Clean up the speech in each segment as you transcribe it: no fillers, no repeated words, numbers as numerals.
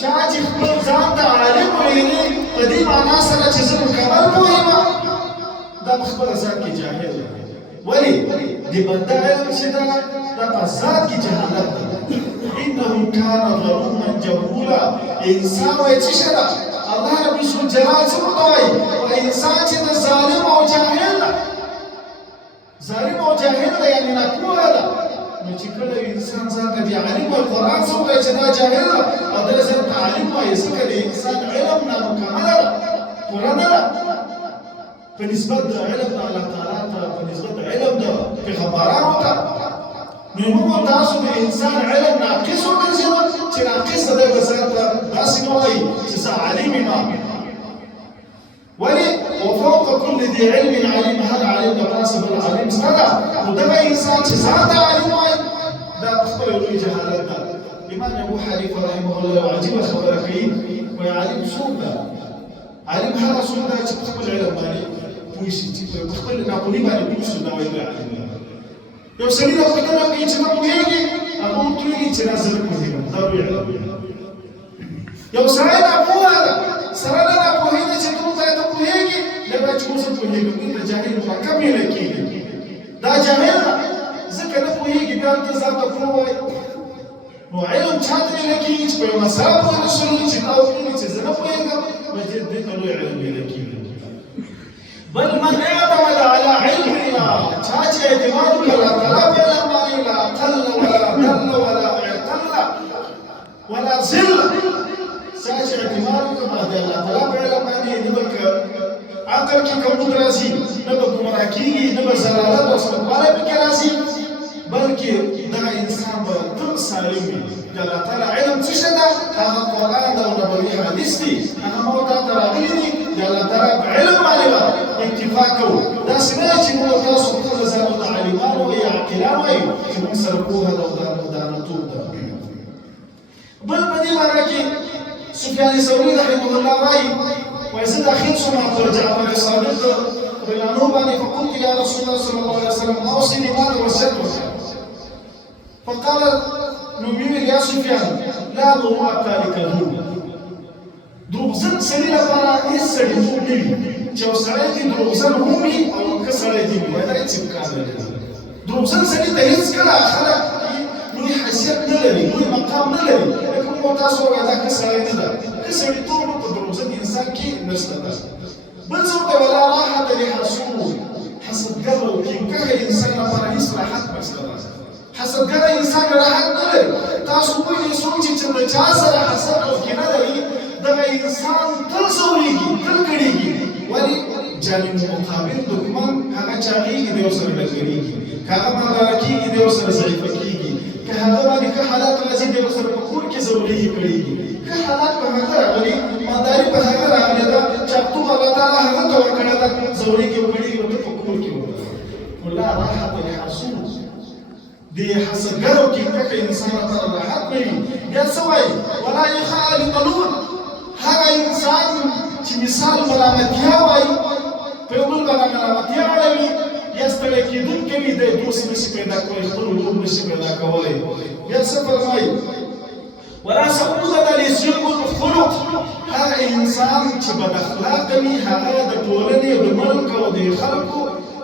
چا چې خپل ځان ته عالم ویلي په دې معنا سره چې زه مکمل پوه یم دا په خپله ذات کې جاهل دی. ولې د بنده علم چې ده دا په ذات کې جهالت ده. انه کان ظلوما جهولا. انسان وایي څه شی ده؟ الله رب الجلال څه ورته وایي؟ انسان چې د ظالم او جاهل ده، ظالم او جاهل ده یعنې ناپوهه ده. نو چې کله انسان ځان ته د عالم القرآن څه وایي چې دا جاهل ده او دغه ځان ته عالم وایي، ځکه د انسان علم نامکمله ده، پوره نه ده په نسبت د علم د الله تعالی ته، په نسبت د علم د پیغمبرانو ته. نو موږ تاسو د انسان علم ناقص وګرځوه چې ناقص دی به ځان ته داسې نه وایي چې زه عالم یم. ولې وفوق كل ذي علم عليم. هر عالم د پاسه بل عالم شته ده. نو دغه انسان چې ځان ته عالم وایي دا په خپله لوی جهالت ده. امام ابو حنیفه رحمه الله یو عجیبه خبره کوي، وایي عالم څوک ده؟ عالم هغه څوک ده چې په خپل علم باندې پوه شي، چې په خپل ناپوهي باندې پوه شي، دا وایي عالم ده. یو سړي ته پوښتنه کوي چې ته پوهېږې؟ هغه ورته ویلي چې نه زه نه پوهېږم، دا لوی علم. یو سړی ناپوهه ده، سره له ناپوهۍ نه چې ته ورته ته پوهېږې، بیا به چې اوس زه پوهېږم، دلته جاهل مرکب ویلی کېږي. دا جاهل ده ځکه نه پوهېږي، بیا ته ځان ته پوه وایي. نو علم چاته ویلی کېږي چې په یو مسله پوه نه شولي، چې تا وکړي چې زه نه پوهېږم، نو دې ته لوی علم ویلی کېږي. بل من اعتمد على علمنا، چا چې اعتماد وکړ الله تعالی په علم باندې، لا قل ولا ضل ولا اعتل ولا ذل. چا چې اعتماد وکړ د الله تعالی په علم باندې، نه به عقل کې کمبود راځي، نه به ګمراه کېږي، نه به ضلالت او سپکوالی پکې راځي، بلکې دغه انسان به تل سالم وي. د الله تعالی علم څه شی ده؟ هغه قرآن او نبوي حدیث دي، هغه موږ ته راغلي دي. د الله تعالی په علم باندې به اکتفا کوو. داسې نه چې موږ تاسو خپل ځانو ته عالمان وایي، عاقلان وایي چې موږ سره پوهه ده او دانهتوب ده. بل په دې باره کې سفیان ثوري رحمه الله وایي زه داخل شوم پر جعفر صادق رضوانه باندې، فقلت یا رسول الله صلی الله علیه وسلم اوصني ما وصیت وکړه. فقال نو مې ویل یا سفیان لا ضروره للكذوب. دروغجن سړي لپاره هېڅ سړیتوب نه وي چې یو سړی دې دروغجن ووي او که سړی دې وي، دا هېڅ امکان نه لري. دروغجن سړي ته هېڅکله خلک لوی حیثیت نه لري، لوی مقام نه لري. لکه موږ تاسو ووایه دا ښه سړی نه ده، ښه سړیتوب په دروغجن انسان کې نشته ده. بل څوک ته ولا راحة لحسود. حسدګر او کینکښه انسان لپاره هېڅ راحت نشته ده. حسدګر انسان راحت نه لري. تاسو وایئ څوک چې د چا سره حسد او کینه لري دغه انسان تل ځورېږي، تل کړېږي. ولې؟ جانب مقابل دښمن هغه چاغېږي، دی ورسره ډګرېږي. که هغه مالداره کېږي، دی ورسره ضعیفه کېږي. که هغه باندې ښه حالات راځي، دی ورسره په کور کې ځورېږي، کړېږي. ښه حالات په هغه راغلي، مالداري په هغه راغلې ده، چاپتوب الله تعالی هغه ته ورکړې ده، ځورېږي او کړېږي، نو ته په کور کې وکړه. ولا راحة لحسود. د حسدګر او کینکښه انسان لپاره راحت نه وي. بیا څه وایي؟ ولا یخاء لقنوط. هغه انسان چې مثال ملامتیا وایي، په یو بل باندې ملامتیا اړوي، یا ستړی کېدونکی وي، دی دوست نشي پیدا کولی، خپل علوم نشي پیدا کولی. بیا څه فرمایي؟ ولا سعودة لسوء الخلق. هغه انسان چې بد اخلاقه وي، هغه د ټولنې، د ملک او د خلکو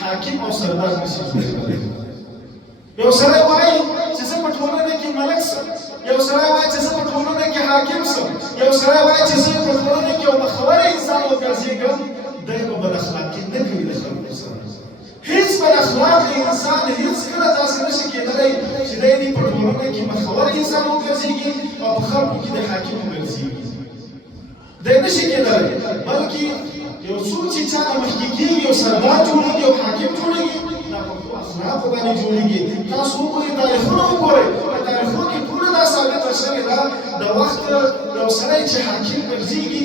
حاکم او سردار نشي جوړېدلی. یو سړی وایي چې زه په ټولنه کې ملک شم، یو سړی وایي چې زه په ټولنه کې حاکم شم، یو سړی وایي چې زه په ټولنه کې یو مخوره انسان وګرځېږم. دی به بد اخلاقي نه کوي د خلکو سره. هېڅ بد اخلاقه انسان هېڅکله داسې نشي کېدلی چې دی دې په ټولنه کې مخوره انسان وګرځېږي او په خلکو کې د حاکم وګرځېږي. دی نشي کېدلی، بلکې یو څوک چې چا نه مخکې کېږي، یو سردار جوړېږي، یو حاکم جوړېږي، دا په اخلاقو باندې جوړېږي. تاسو وګورئ، تاریخونه وګورئ، په تاریخونو کې ټوله دا ثابته شوې ده د وخت یو سړی چې حاکم ګرځېږي،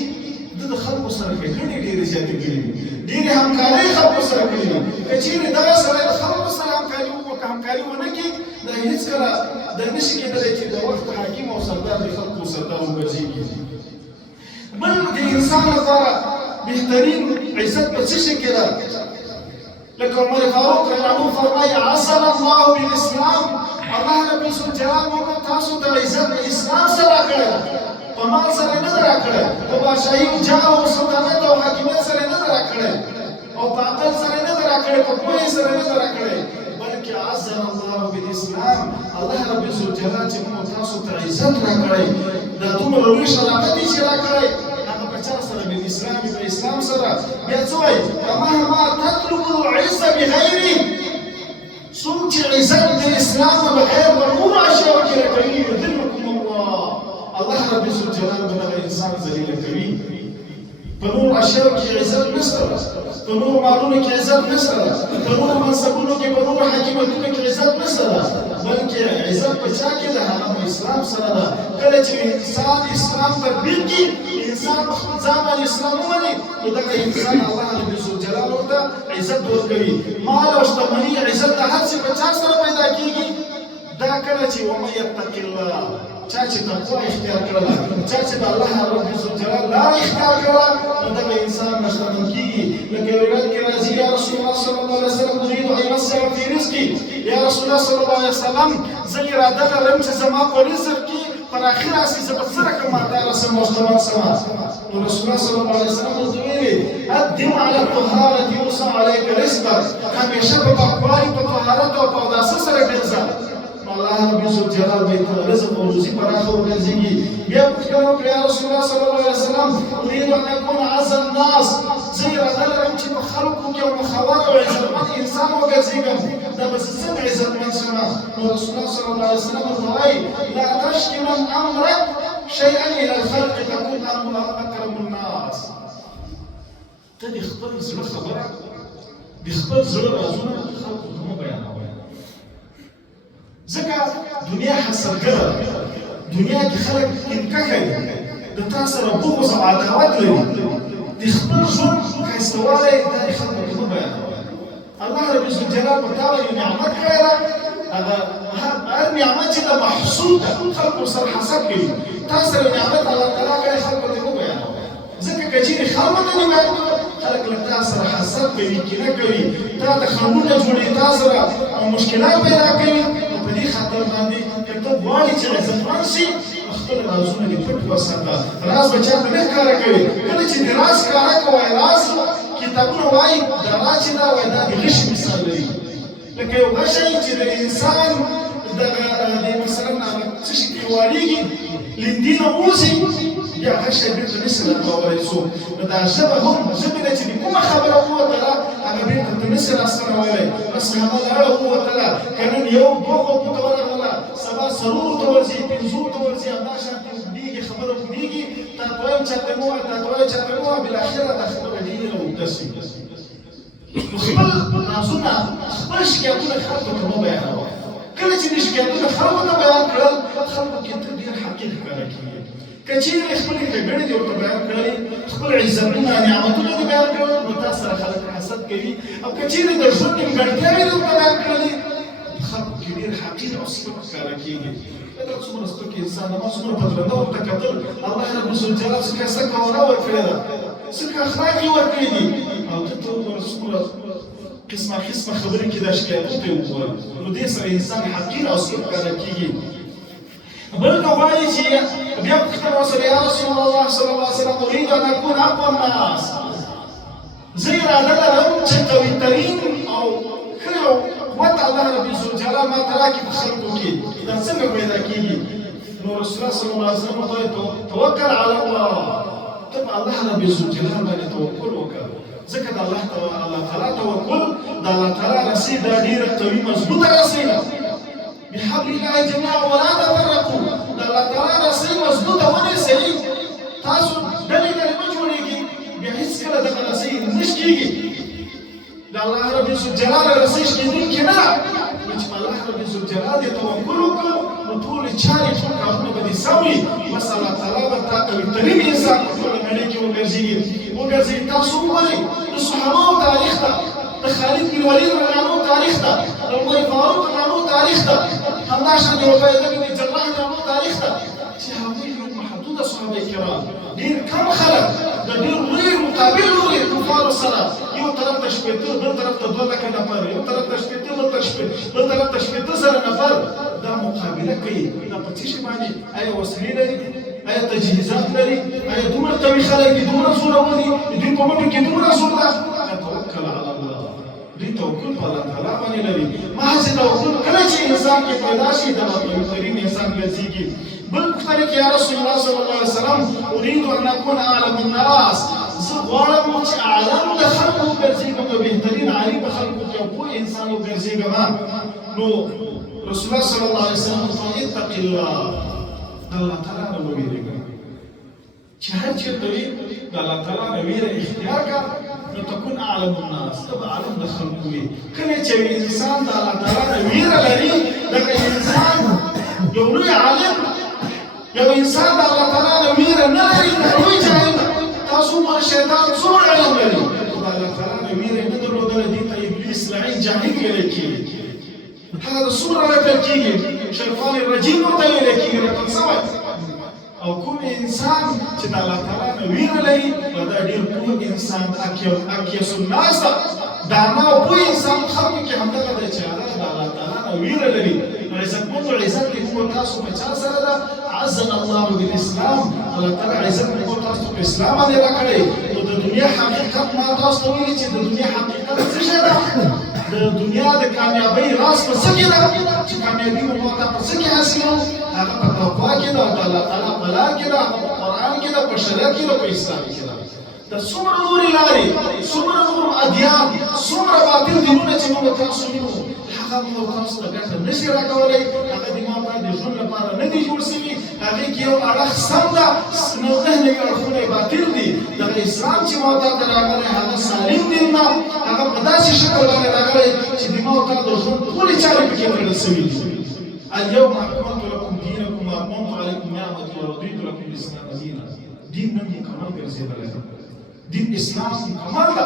ده د خلکو سره ښېګڼې ډېرې زیاتې کړي وي، ډېرې همکارۍ خلکو سره کړي وي. که چېرې دغه سړی د خلکو سره همکاري ونه کړي، دا هېڅکله دا نشي کېدلی چې د وخت حاکم او سردار د خلکو سردار وګرځېږي. بل د انسان لپاره بهترین عزت په څه شي کې ده؟ لکه عمر فاروق رضی فرمایي عصم الله بالاسلام. الله رب الجلال موږ تاسو ته عزت اسلام سره کړی ده. په مال سره نه راکړي او بادشاہي جاه او سلطنت او حاکمیت سره نه راکړي او په عقل سره نه راکړي په پوهې سره نه راکړي بلکې عزنا الله بالاسلام الله رب الجلال چې موږ تاسو ته عزت راکړي دا دومره لوی شرافت چې راکړي هغه په چا سره بالاسلام په اسلام سره بیا څه وایي مهما تطلب العزه بغيره څوک چې عزت د اسلام بغیر په نور اشیاء کې راکوي یذلکم الله رب الجلال دغه انسان ذلیل کوي په نور اشیاء کې عزت نشته په نور مالونو کې عزت نشته په نور منصبونو کې په نور حاکمیتونو کې عزت نشته بلکې عزت په چا کې ده هغه اسلام سره ده کله چې انسان اسلام تطبیق کړي انسان په خپل ځان باندې اسلام ومني نو دغه انسان الله رب الجلال ورته عزت ورکوي مال او شتمني عزت د هر څه په چا سره پیدا کیږي دا کله چې ومن یتق الله چا چې تقوا اختیار کړله چا چې د الله رب الجلال لاره اختیار کړله نو دغه انسان مشتمل کېږي لکه روایت کې راځي یا رسول الله صلی الله علیه وسلم اريد ان يوسع في رزقي یا رسول الله صلی الله علیه وسلم زه اراده لرم چې زما په رزق کې پر اخر راسي زه به څه رقم مالدار شم مشتمل شم نو رسول الله صلی الله علیه وسلم ورته ویلي قدم على الطهارة يوسع عليك رزقك همیشه په پاکوالي په طهارت او په اوداسه سره ګرځه الله رب الجلال بیت رزق او روزي پراخه ورزيږي بیا پوښتنه وکړه یا رسول الله صلی الله علیه وسلم اريد ان اكون اعز الناس زه اراده لرم چې په خلکو کې یو مخور او عزتمن انسان وګرځېږم دا به څنګه عزتمن شم نو رسول الله صلی الله علیه وسلم ورته وایي لا تشكي من امرك شيئا الى الخلق تكون اكرم الناس ته د خپل زړه خبره د خپل زړه رازونه خلکو ته مه بیانوه ځکه دنیا حسدګره دنیا کې خلک انکار کوي د تا سره بغض او عداوت لري د خپل ژوند ښایستوالی دا د خلکو ته مه بیانوه الله رب الجلال په تا باندې نعمت کړی ده هغه هر نعمت چې د محسود ده خلکو سره حسد کوي تا سره نعمت الله تعالی کړی خلکو ته مه بیانوه ځکه که چېرې خلکو ته نه خلک له تا سره حسد کوي کینه کوي تا ته خنډونه جوړوي تا سره مشکلات پیدا کوي په دې خاطر باندې که ته غواړې چې عزتمن شي خپل رازونه دې پټ وساته راز به چاته نه ښکاره کوي کله چې دې راز ښکاره کوی راز کتابونه وایي دا راز چې دا وایي دا د غش مثال لري لکه یو غشی چې د انسان دغه مثلا څه شي کې واړېږي لیندي نه اوسي بیا غشی بېرته نشي راکولی څوک نو دا ژبه هم ژبې نه چې د کومه خبره ووتله هغه بېرته ته نشي راستنولی بس هغه لاره ووتله که نن یو دوه خوبو ته ورغله سبا څلورو ته ورځي پنځو ته ورځي همدا شانتې اوږدېږي خبره اوږدېږي تا ته وایم چاته مه وایه تا ته وایم چاته مه وایه بالاخره دا خبره ډېره اوږده شي نو خپل رازونه خپل شکایتونه خلکو ته مه بیانوه کله چې دې شکایتونه خلکو ته بیان کړل خلکو کې ته ډېر حقیر ښکاره کېږي که چېرې خپلې ښېګڼې دې ورته بیان کړلې خپل عزتونه نعمتونه دې بیان کړل نو تا سره خلک حسد کوي او که چېرې د ژوند نیمګړتیاوې دې ورته بیان کړلې خلکو کې ډېر حقیر او سپک ښکاره کېږي دا څومره سپک انسان ما څومره په درنه ورته کتل الله رب الجلال څه ښایسته کورنه ورکړې ده څه ښه اخلاق یې ورکړي دي او ته ته وګوره څومره قسمه قسمه خبرې کې دا شکایتونه ته وګوره نو دې سره انسان حقیر او سپک ښکاره کېږي بل وایي چې بیا پوښتنه وسوه یا رسول الله صلی الله علیه وسلم اريد ان اكون اقوى الناس زه اراده لرم چې قوي ترین او ښه یو قوت الله رب الجلال ما ته راکړي په خلکو کې دا څنګه پیدا کېږي نو رسول الله صلی الله علیه وسلم ورته توکل علی الله ته په الله رب الجلال باندې توکل وکړه ځکه د الله تعالی توکل د الله تعالی رسۍ دا ډېره قوي مضبوطه رسۍ ده بحبل الله جميعا ولا تفرقوا دا الله تعالی رسۍ مضبوطه ونیسئ تاسو ډلې ډلې مه جوړېږئ بیا هېڅکله دغه رسۍ نه شکېږي د الله رب الجلال رسۍ شکېدونکې نه چې په الله رب الجلال دې توکل وکړو نو ټولې چارې ټول کارونه به دې سم وي بس الله تعالی به تا قوي ترین انسان په ټوله نړۍ کې وګرځېږي تاسو وګورئ د صحابهو تاریخ ته د خالد بن ولید رضی الله عنه تاریخ ته د عمر فاروق رضی الله عنه تاریخ ته همداشان د عبیده بن جراح رضی الله عنه تاریخ ته چې هغوی محدوده صحابه کرام ډېر کم خلک د ډېر لوی مقابل لوري کفارو سره یو طرف ته شپېته بل طرف ته 2 لکه نفر یو طرف ته شپېته بل طرف ته 7,000 نفر دا مقابله کوي دا په څه شي باندې آیا وسلې لري آیا تجهیزات لري؟ آیا دومره قوي خلک دي، دومره زورور دي، دوی په مټو کې دومره زور ده؟ توکل علی الله، دوی توکل په الله تعالی باندې لري. محض توکل کله چې انسان کې پیدا شي دغه بهترین انسان ګرځېږي. بل پوښتنه کې یا رسول الله صلی الله علیه وسلم اريد ان اكون اعلم الناس، زه غواړم چې اعلم د خلکو وګرځېږم، بهترین عالم د خلکو کې او پوه انسان وګرځېږم. نو رسول الله صلی الله علیه وسلم فرمایي اتق الله، د الله تعالی نه وویریږه. چې هر چېرته وي د الله تعالی نه ویره اختیار کړه نو تكون اعلم الناس، ته به عالم د خلکو وي. کله چې انسان د الله تعالی نه ویره لري دغه انسان یو لوی عالم، یو انسان د الله تعالی نه ویره نه لري نو لوی جاهل. تاسو ګورئ شیطان څومره علم لري، خو د الله تعالی نه ویره نه درلودله، دې ته ابلیس لعین جاهل ویلی کېږي. هغه د څومره رټل کېږي، شیطان رجیم ورته ویلی کېږي، رټل سوی. او کوم انسان چې د الله تعالی نه ویره لري نو دا ډېر پوه انسان، اکیس الناس ده، دانا او پوه انسان خلکو کې همدغه دی چې هغه د الله تعالی نه ویره لري. نو عزتمندو عزت دې موږ تاسو په چا سره ده؟ عزنا الله بالاسلام، الله تعالی عزت موږ تاسو په اسلام باندې راکړی. نو د دنیا حقیقت ما تاسو ته ویلي چې د دنیا حقیقت څه شی ده؟ د دنیا د کامیابۍ راز په څه کې ده؟ چې کامیابي مو ته په څه کې حاصلوو؟ هغه په تقوا کې ده، د الله تعالی په لار کې ده، په قرآن کې ده، په شریعت کې ده، په اسلام کې ده. د څومره نورې لارې، څومره نور ادیان، څومره باطل دینونه چې موږ تاسو وینو، هغه موږ تاسو ته ګټه نشي راکولی. هغه د ما ته د ژوند لپاره نه دي جوړ شوي. هغې کې یو اړخ سم ده، نو 9 نوي اړخونه یې باطل دي. دغه اسلام چې ما ته راغلی هغه سالم دین ده، هغه په داسې شکل باندې راغلی چې د ما ته د ژوند ټولې چارې پکې کړل شوي دي. اليوم اكملت لكم دينكم واتممت عليكم نعمتي ورضيت لكم الاسلام دينا. دین نن مکمل ګرځېدلی ده، دین اسلام مکمل ده.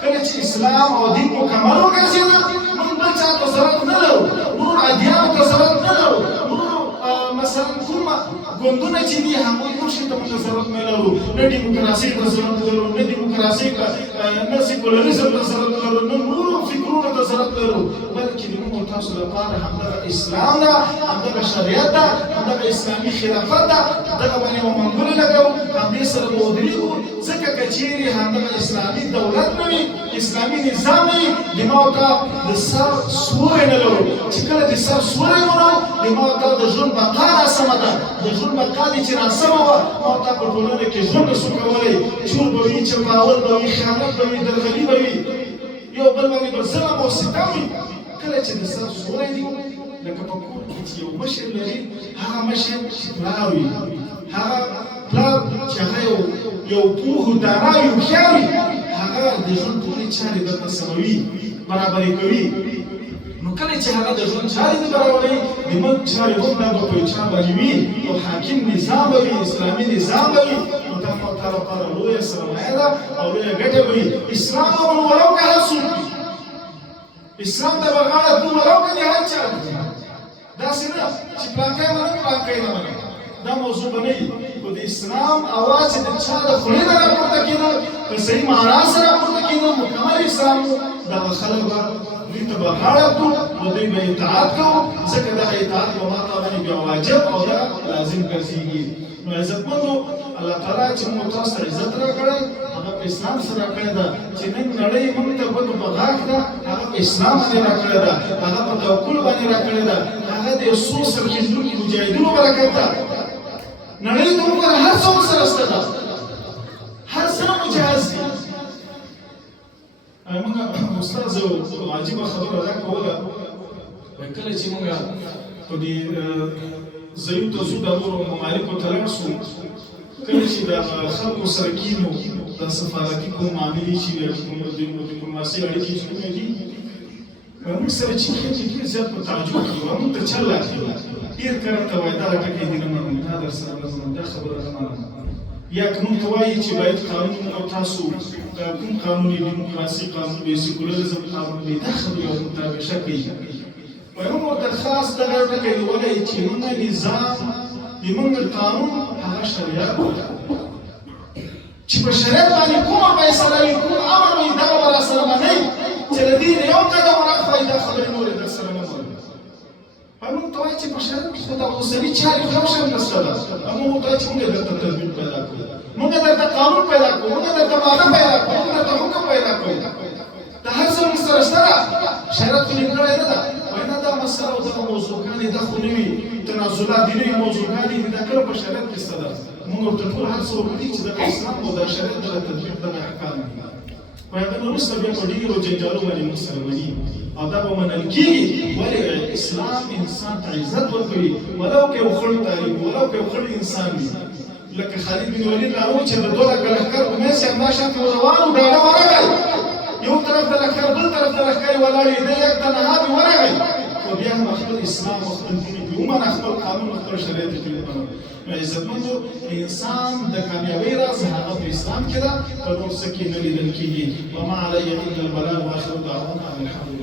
کله چې اسلام او دین مکمل وګرځېده موږ بل چا ته ضرورت نه لرو، نور ادیانو ته ضرورت نه لرو، نور مثلا کوم ګوندونه چې دي هغوی نور شي ته موږ ضرورت نه لرو. نه ډیموکراسۍ ته ضرورت لرو، نه ډیموکراسۍ ته، نه سیکولریزم ته ضرورت لرو، نه نورو فکرونو ته ضرورت لرو، بلکې د موږ تاسو لپاره همدغه اسلام ده، همدغه شریعت ده، همدغه اسلامي خلافت ده. دغه باندې به منګولې لګوو، همدې سره به ودرېږو. ځکه که چېرې همدغه اسلامي دولت نه وي، اسلامي نظام نه وي، د ما ته د سر سوری نه لرو. چې کله د سر سوری ولرو د ما ته د ژوند بقا ناسمه ده. د ژوند بقا دې چې ناسمه وه ما ته په ټولنه کې ژوند نسو کولی. چور به وي، چپاول به وي، خیانت به وي، درغلي به وي، یو بل باندې به ظلم او ستم وي. کله چې د سر سوری دي لکه په کور کې چې یو مشر لري، هغه مشر چې پلار وي، هغه پلار چې هغه یو پوه دانا وي، هوښیار وي، هغه د ژوند ټولې چارې درته سموي، برابرې کوي. نو کله چې هغه د ژوند چارې نه برابروي، د ملک چارې هم دا به په چا باندې وي، یو حاکم نظام به وي، اسلامي نظام به وي. نو دا ما تا لپاره لویه سرمایه ده او لویه ګټه به وي. اسلام به ولو که هر څوک وي، اسلام ته به غاړه ږدو ولو که د هر چا وي. داسې نه چې پلانکی منم پلانکی نه منم، دا موضوع به نه وي. خو د اسلام اواز چې د چا د خولې نه راپورته کېده، په صحیح معنا سره راپورته کېده، مکمل اسلام و، دغه خلک به دوی ته به غاړه ږدو، نو دوی به اطاعت کوو، ځکه دغه اطاعت به ما ته باندې بیا واجب او دا لازم ګرځېږي. نو عزتمندو الله تعالی چې موږ تاسو ته عزت راکړی هغه په اسلام سره راکړی ده. چې نن نړۍ موږ ته ګوتو په غاښ ده، هغه په اسلام باندې راکړی ده، هغه په توکل باندې راکړی ده، هغه د یو څو سرښندونکي مجاهدینو برکت ده. نړۍ ته وګوره، هر څه ورسره شته ده، هر څه مجهز دي. موږ استاد عجیبه خبره دا کوله، کله چې موږ په دې ځایو ته ځو د نورو ممالکو ته لاړ شو، کله چې د خلکو سره کینو، د سفارتي کوم معاملې چې ډیپلوماسي اړیکې چې کومې دي، موږ سره چې ډېر زیات په تعجب کېږو، موږ ته چل راغلي، ډېر کار ته وایي دا ټکی دې نه منم، دا در سره نه منم، دا خبره نه منم. یا که موږ ته وایي چې باید قانون او تاسو کوم قانون یې ډیموکراسي قانون وي، سیکولریزم قانون وي، دا خبرې او مطابقه کوي. وایي موږ ورته خاص دغه ټکی ووایي چې موږ نظام د موږ قانون هغه شریعت دی، چې په شریعت باندې کومه فیصله وي، کوم امر وي، دغه به راسره منئ. چې د دې نه یو قدم ورخوئ، دا خبرې نورې در سره نه منئ. وایي موږ ته وایي چې په شریعت خو دا اوسني چارې خو یو شان نشته ده موږ ورته چې موږ درته تدبیر پیدا کړو موږ درته قانون پیدا کړو موږ درته ماده پیدا کړو موږ درته حکم پیدا کړو دا هر څه موږ سره شته شریعت خو نیمګړی نه ده وایي نه دا مسله او دغه موضوعګانې دا خو نوي تنازلات دي نوي موضوعګانې دي دا کله په شریعت کې شته ده موږ ورته ټول هر څه وکړي چې دغه اسلام او دا شریعت دغه تدبیر دغه احکام دي په هغه وروسته بیا په ډېرو جنجالو باندې موږ سره مني او دا به منل کېږي ولې اسلام انسان ته عزت ورکوي ولو که یو خړ تاریخ ولو که یو خړ انسان وي لکه خالد بن ولید راوړي چې د 2 لکه لښکر په منځ کې همداشان کې روان و ډاډه ورغی یو طرف ته لښکر بل طرف ته لښکر ولاړ دی یک تنها دی ورغی خو بیا هم خپل اسلام او خپل دین کې ومنه خپل قانون او خپل شریعت کې ومنه عزتمندو انسان د کامیابی راز هغه په اسلام کې ده په نور څه کې نه لیدل کېږي وما علی الا البلاغ واخر دعوانا الحمد